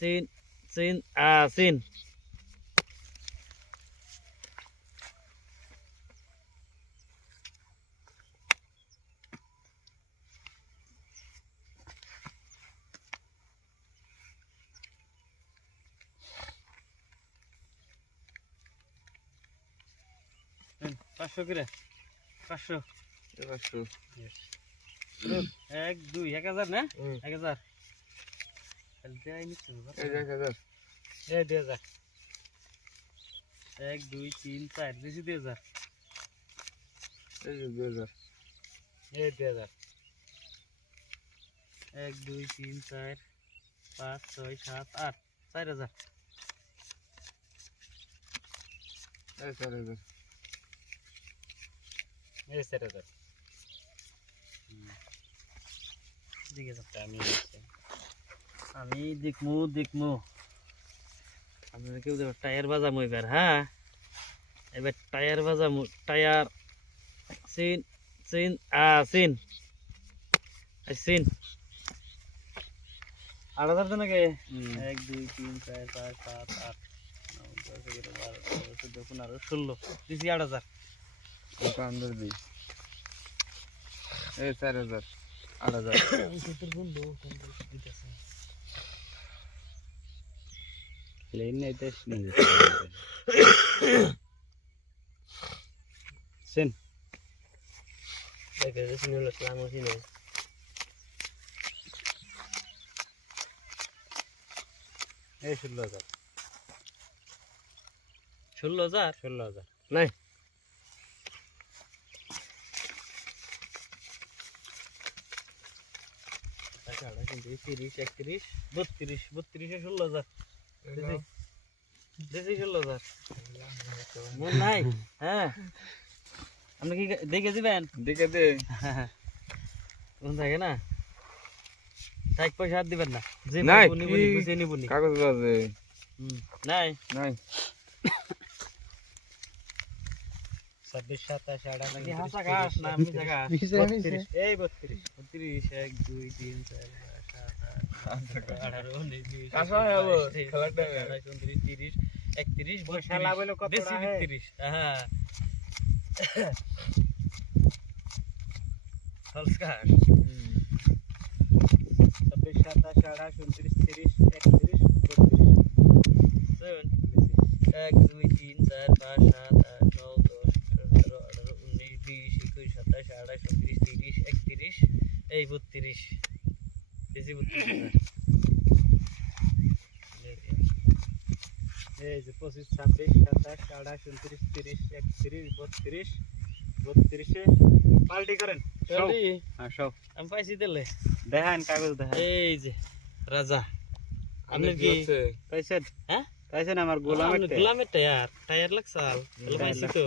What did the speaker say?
Sin, sin, sin. পাঁচশো করে 500 500 1 2 1000 না 1000 দেয় নিচ্ছে এই 1000 এই 2000 1 2 3 4 বেশি 2000 এই 2000 এই 2000 1 2 3 4 5 6 7 8 4000 এই 4000 এই 4000 দিকে যাচ্ছে আমি দেখমু আপনারা কেউ দেখো টায়ার বাজামু এবার হ্যাঁ এবার টায়ার বাজামু টায়ার সিন সিন সিন সিন 8000 তো নাকি 1 2 3 4 5 7 8 9 10 11 12 13 14 15 16 দিছি 8000 ওটা আন্দাজ দিই এই 4000 8000 তোর বন্ধু দিতেছে লেন নাইতেস নি সেন দেখে যে শুনে হলো সালাম হইছে না 16000 16000 নাই টাকা আড়া কিন্তু 30 31 32 32 16000 দেশি 16000 মন নাই হ্যাঁ আপনি কি দেখে দিবেন দিকে দে কোন থাকে না টাকা পয়সা আর দিবেন না যে নাই, নিবনি কি? বুঝে নিবনি কাগজ আছে নাই নাই 26 27 28 নাকি হাসা ঘাস না আমি জায়গা 32 এই 32 32 1 2 3 4 5 7 8 18 19 কাঁচা হলো, খেলাটা। 29 30 31 খেলা বলে কত দেশি টাকা? 32 হ্যাঁ হলস্কার 26 27 28 29 30 31 32 সেভেন 1 2 3 4 5 7 8 9 10 11 12 19 20 21 27 28 29 30 31 এই 32 বেশি 32 এই যে 25 26 27 28 29 30 31 32 32 পাল্টি করেন হ্যাঁ সব আমি পাইছি দিলে দেখেন কাগজ দেখেন এই যে রাজা আপনি কি পাইছেন হ্যাঁ পাইছেন আমার গোলামের গোলামের টায়ার টায়ার লাগছাল পাইছি তো